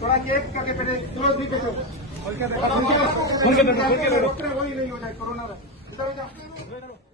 थोड़ा केक करके पहले क्लोज भी देखो वही नहीं हो जाए कोरोना इधर हो जाओ।